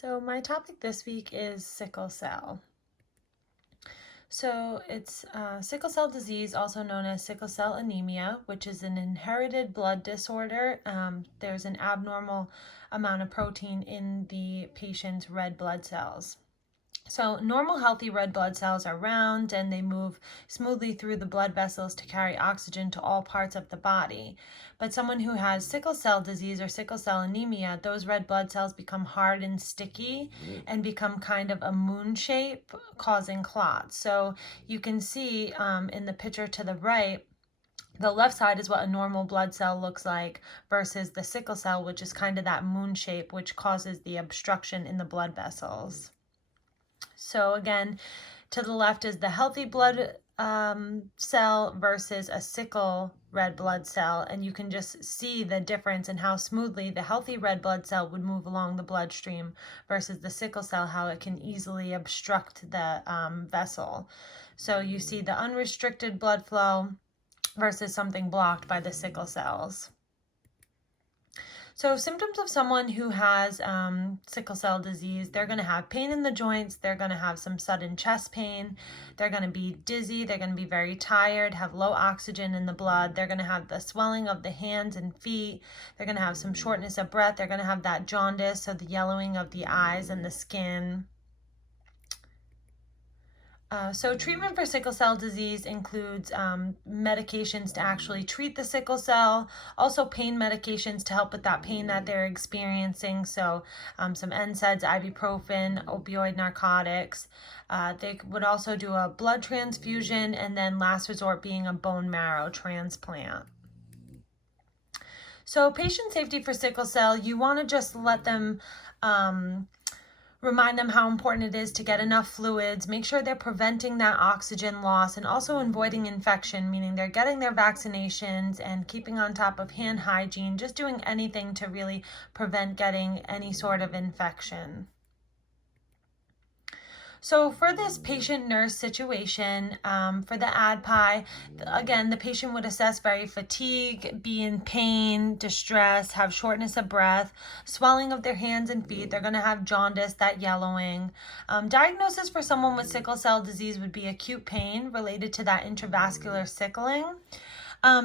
So my topic this week is sickle cell. So it's sickle cell disease, also known as sickle cell anemia, which is an inherited blood disorder. There's an abnormal amount of protein in the patient's red blood cells. So normal healthy red blood cells are round and they move smoothly through the blood vessels to carry oxygen to all parts of the body. But someone who has sickle cell disease or sickle cell anemia, those red blood cells become hard and sticky and become kind of a moon shape, causing clots. So you can see in the picture to the right, the left side is what a normal blood cell looks like versus the sickle cell, which is kind of that moon shape, which causes the obstruction in the blood vessels. So again, to the left is the healthy blood cell versus a sickle red blood cell. And you can just see the difference in how smoothly the healthy red blood cell would move along the bloodstream versus the sickle cell, how it can easily obstruct the vessel. So you see the unrestricted blood flow versus something blocked by the sickle cells. So symptoms of someone who has sickle cell disease, they're going to have pain in the joints, they're going to have some sudden chest pain, they're going to be dizzy, they're going to be very tired, have low oxygen in the blood, they're going to have the swelling of the hands and feet, they're going to have some shortness of breath, they're going to have that jaundice, so the yellowing of the eyes and the skin. So treatment for sickle cell disease includes medications to actually treat the sickle cell, also pain medications to help with that pain that they're experiencing. So some NSAIDs, ibuprofen, opioid narcotics. They would also do a blood transfusion, and then last resort being a bone marrow transplant. So patient safety for sickle cell, you want to just let them remind them how important it is to get enough fluids, make sure they're preventing that oxygen loss, and also avoiding infection, meaning they're getting their vaccinations and keeping on top of hand hygiene, just doing anything to really prevent getting any sort of infection. So for this patient-nurse situation, for the ADPI, again, the patient would assess very fatigue, be in pain, distress, have shortness of breath, swelling of their hands and feet. They're going to have jaundice, that yellowing. Diagnosis for someone with sickle cell disease would be acute pain related to that intravascular sickling.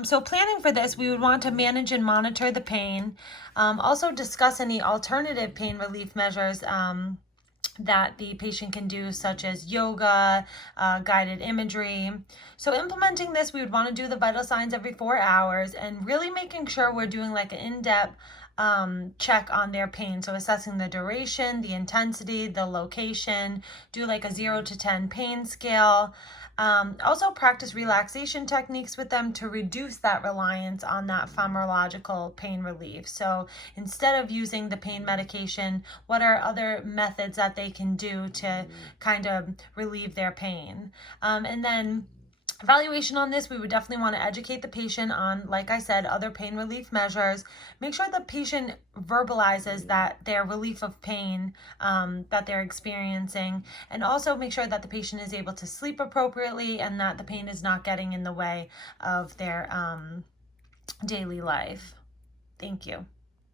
So planning for this, we would want to manage and monitor the pain. Also discuss any alternative pain relief measures that the patient can do, such as yoga, guided imagery. So implementing this, we would want to do the vital signs every 4 hours and really making sure we're doing like an in-depth check on their pain. So assessing the duration, the intensity, the location, do like a 0 to 10 pain scale. Also practice relaxation techniques with them to reduce that reliance on that pharmacological pain relief. So instead of using the pain medication, what are other methods that they can do to kind of relieve their pain? And then evaluation on this, we would definitely want to educate the patient on, like I said, other pain relief measures. Make sure the patient verbalizes that their relief of pain that they're experiencing, and also make sure that the patient is able to sleep appropriately and that the pain is not getting in the way of their daily life. Thank you.